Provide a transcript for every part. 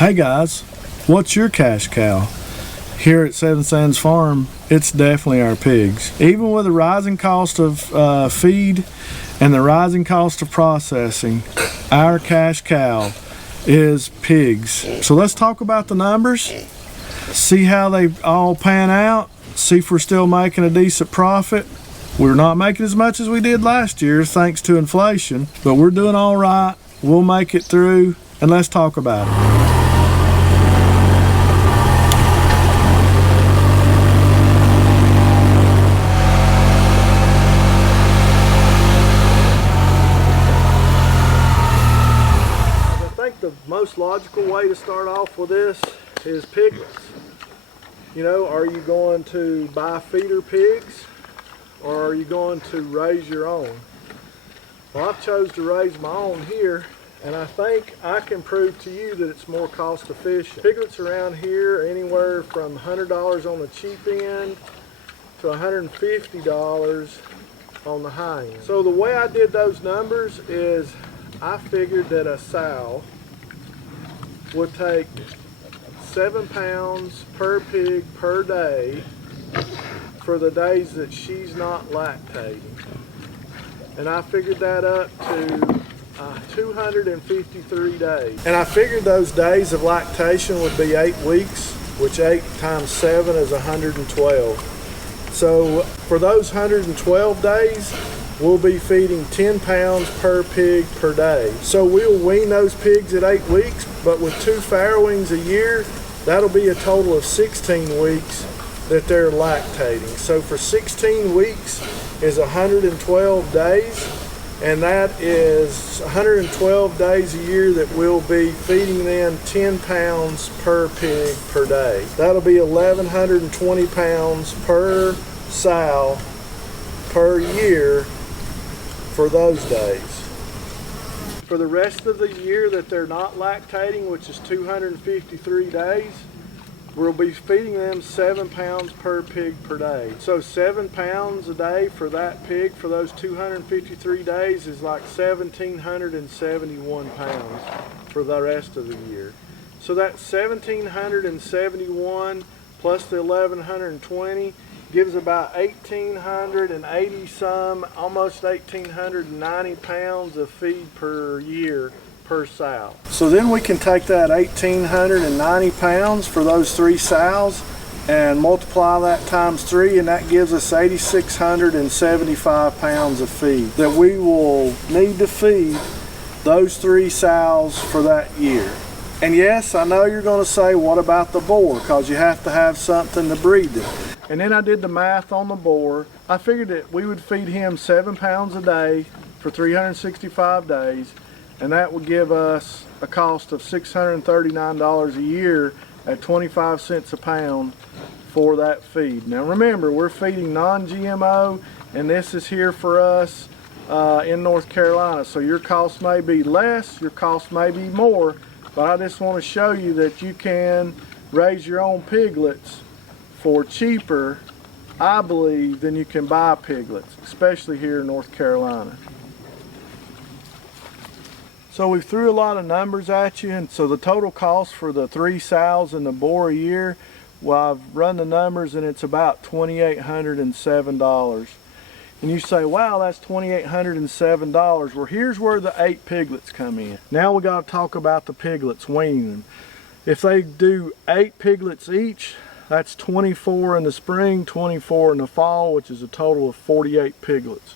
Hey guys, what's your cash cow? Here at Seven Sands Farm, it's definitely our pigs. Even with the rising cost of feed and the rising cost of processing, our cash cow is pigs. So let's talk about the numbers, see how they all pan out, see if we're still making a decent profit. We're not making as much as we did last year thanks to inflation, but we're doing all right. We'll make it through, and let's talk about it. The most logical way to start off with this is piglets. You know, are you going to buy feeder pigs or are you going to raise your own? Well, I've chose to raise my own here, and I think I can prove to you that it's more cost efficient. Piglets around here are anywhere from $100 on the cheap end to $150 on the high end. So the way I did those numbers is I figured that a sow would take 7 pounds per pig per day for the days that she's not lactating. And I figured that up to 253 days. And I figured those days of lactation would be 8 weeks, which 8 times 7 is 112. So for those 112 days, we'll be feeding 10 pounds per pig per day. So we'll wean those pigs at 8 weeks, but with 2 farrowings a year, that'll be a total of 16 weeks that they're lactating. So for 16 weeks is 112 days, and that is 112 days a year that we'll be feeding them 10 pounds per pig per day. That'll be 1,120 pounds per sow per year for those days. For the rest of the year that they're not lactating, which is 253 days, we'll be feeding them 7 pounds per pig per day. So 7 pounds a day for that pig for those 253 days is like 1,771 pounds for the rest of the year. So that 1,771 plus the 1,120 gives about 1,880 some, almost 1,890 pounds of feed per year per sow. So then we can take that 1,890 pounds for those 3 sows and multiply that times 3, and that gives us 8,675 pounds of feed that we will need to feed those 3 sows for that year. And yes, I know you're going to say, what about the boar? Because you have to have something to breed them. And then I did the math on the boar. I figured that we would feed him 7 pounds a day for 365 days, and that would give us a cost of $639 a year at 25 cents a pound for that feed. Now remember, we're feeding non-GMO, and this is here for us in North Carolina. So your cost may be less, your cost may be more, but I just want to show you that you can raise your own piglets for cheaper, I believe, than you can buy piglets, especially here in North Carolina. So we threw a lot of numbers at you, and so the total cost for the 3 sows and the boar a year, well, I've run the numbers and it's about $2,807. And you say, wow, that's $2,807. Well, here's where the 8 piglets come in. Now we got to talk about the piglets, weaning them. If they do 8 piglets each, that's 24 in the spring, 24 in the fall, which is a total of 48 piglets.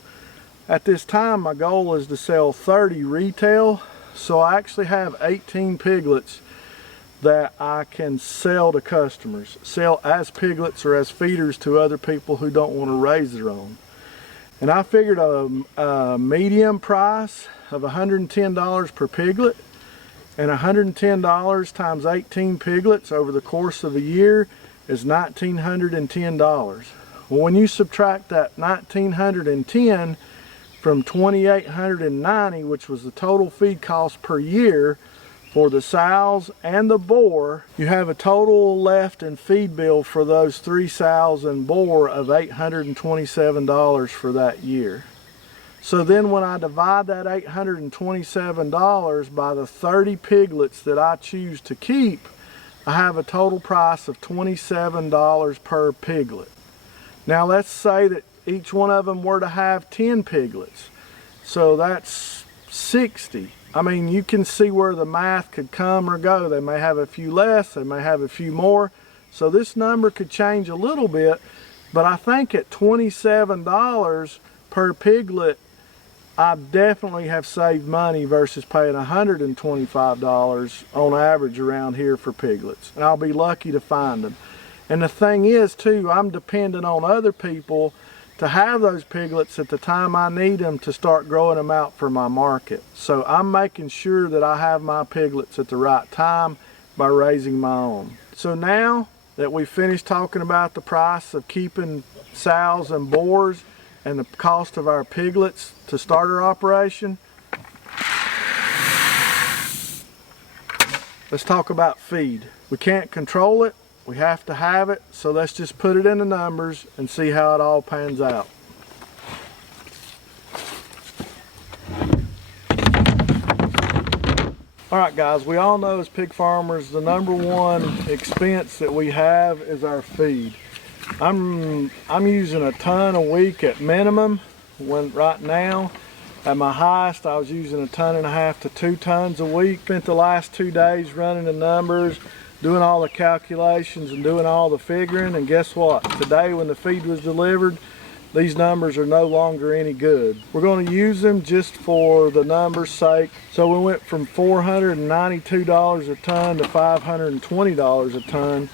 At this time, my goal is to sell 30 retail, so I actually have 18 piglets that I can sell to customers, sell as piglets or as feeders to other people who don't want to raise their own. And I figured a medium price of $110 per piglet, and $110 times 18 piglets over the course of a year is $1,910. Well, when you subtract that 1,910 from 2,890, which was the total feed cost per year for the sows and the boar, you have a total left in feed bill for those 3 sows and boar of $827 for that year. So then when I divide that $827 by the 30 piglets that I choose to keep, I have a total price of $27 per piglet. Now let's say that each one of them were to have 10 piglets. So that's 60. I mean, you can see where the math could come or go. They may have a few less, they may have a few more. So this number could change a little bit, but I think at $27 per piglet, I definitely have saved money versus paying $125 on average around here for piglets. And I'll be lucky to find them. And the thing is too, I'm dependent on other people to have those piglets at the time I need them to start growing them out for my market. So I'm making sure that I have my piglets at the right time by raising my own. So now that we've finished talking about the price of keeping sows and boars and the cost of our piglets to start our operation, let's talk about feed. We can't control it, we have to have it, so let's just put it in the numbers and see how it all pans out. Alright guys, we all know as pig farmers the number one expense that we have is our feed. I'm using a ton a week at minimum. Right now at my highest I was using 1.5 tons to 2 tons a week. Spent the last 2 days running the numbers, doing all the calculations and doing all the figuring, and guess what? Today when the feed was delivered, these numbers are no longer any good. We're going to use them just for the numbers' sake. So we went from $492 a ton to $520 a ton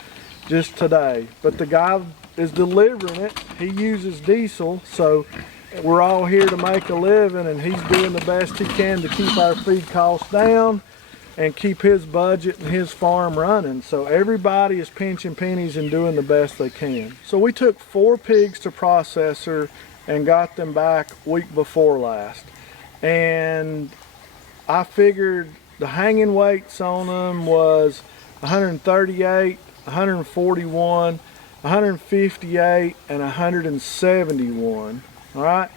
just today. But the guy is delivering it, he uses diesel, so we're all here to make a living, and he's doing the best he can to keep our feed costs down and keep his budget and his farm running. So everybody is pinching pennies and doing the best they can. So we took 4 pigs to processor and got them back week before last, and I figured the hanging weights on them was 138, 141, 158 and 171. All right,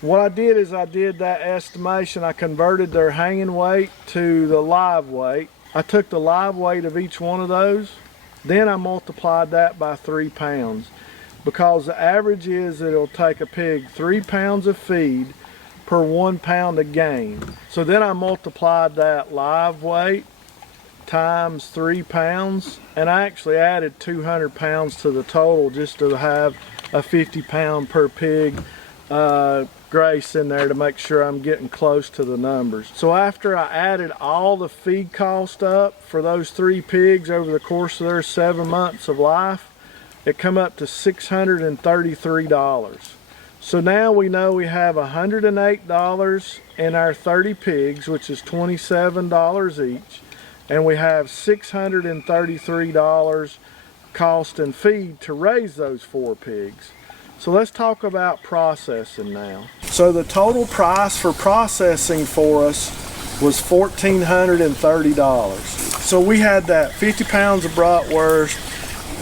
what I did is I did that estimation. I converted their hanging weight to the live weight. I took the live weight of each one of those, then I multiplied that by 3 pounds, because the average is that it'll take a pig 3 pounds of feed per 1 pound of gain. So then I multiplied that live weight times 3 pounds, and I actually added 200 pounds to the total just to have a 50 pound per pig grace in there to make sure I'm getting close to the numbers. So after I added all the feed cost up for those 3 pigs over the course of their 7 months of life, it come up to $633. So now we know we have $108 in our 30 pigs, which is $27 each. And we have $633 cost and feed to raise those 4 pigs. So let's talk about processing now. So the total price for processing for us was $1,430. So we had that 50 pounds of bratwurst,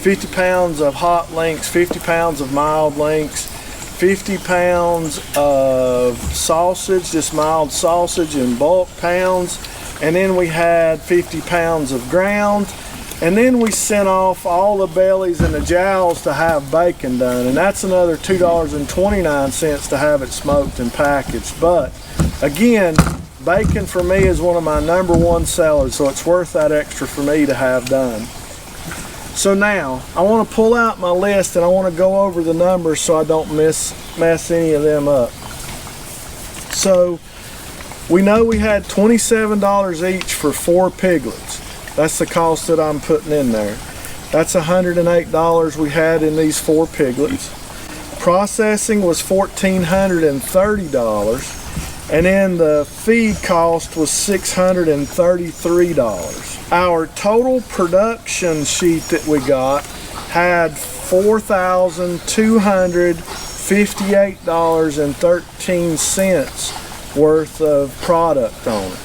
50 pounds of hot links, 50 pounds of mild links, 50 pounds of sausage, just mild sausage in bulk pounds, and then we had 50 pounds of ground, and then we sent off all the bellies and the jowls to have bacon done, and that's another $2.29 to have it smoked and packaged. But again, bacon for me is one of my #1 sellers, so it's worth that extra for me to have done. So now I want to pull out my list and I want to go over the numbers so I don't mess any of them up. So we know we had $27 each for 4 piglets. That's the cost that I'm putting in there. That's $108 we had in these 4 piglets. Processing was $1,430, and then the feed cost was $633. Our total production sheet that we got had $4,258.13 worth of product on it.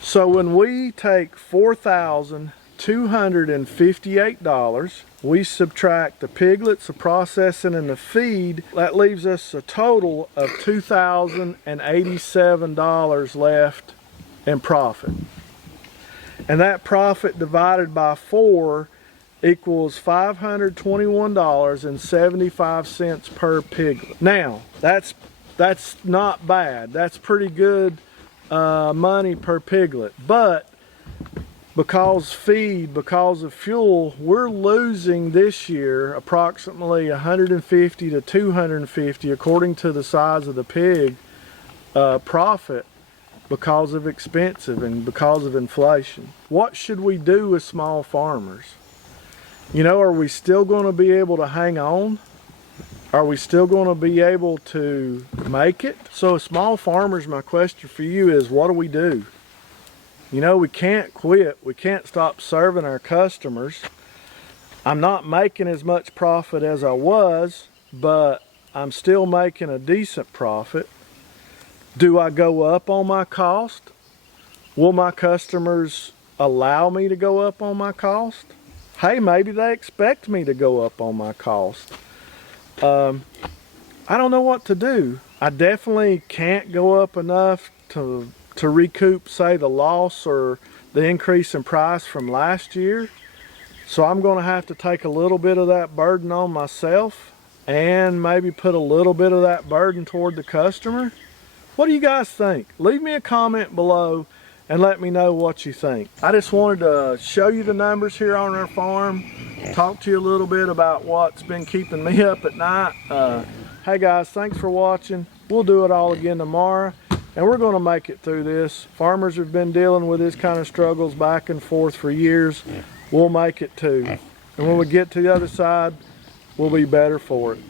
So when we take 4,000 $258. We subtract the piglets, the processing, and the feed. That leaves us a total of $2,087 left in profit. And that profit divided by 4 equals $521.75 per piglet. Now, that's not bad. That's pretty good money per piglet. But because of fuel, we're losing this year approximately 150 to 250, according to the size of the pig, profit, because of expensive and because of inflation. What should we do with small farmers? You know, are we still going to be able to hang on? Are we still going to be able to make it? So small farmers, my question for you is, what do we do? You know, we can't quit. We can't stop serving our customers. I'm not making as much profit as I was, but I'm still making a decent profit. Do I go up on my cost? Will my customers allow me to go up on my cost? Hey, maybe they expect me to go up on my cost. I don't know what to do. I definitely can't go up enough to recoup, say, the loss or the increase in price from last year. So I'm going to have to take a little bit of that burden on myself and maybe put a little bit of that burden toward the customer. What do you guys think? Leave me a comment below and let me know what you think. I just wanted to show you the numbers here on our farm, talk to you a little bit about what's been keeping me up at night. Hey guys, thanks for watching. We'll do it all again tomorrow, and we're going to make it through this. Farmers have been dealing with this kind of struggles back and forth for years. We'll make it too. And when we get to the other side, we'll be better for it.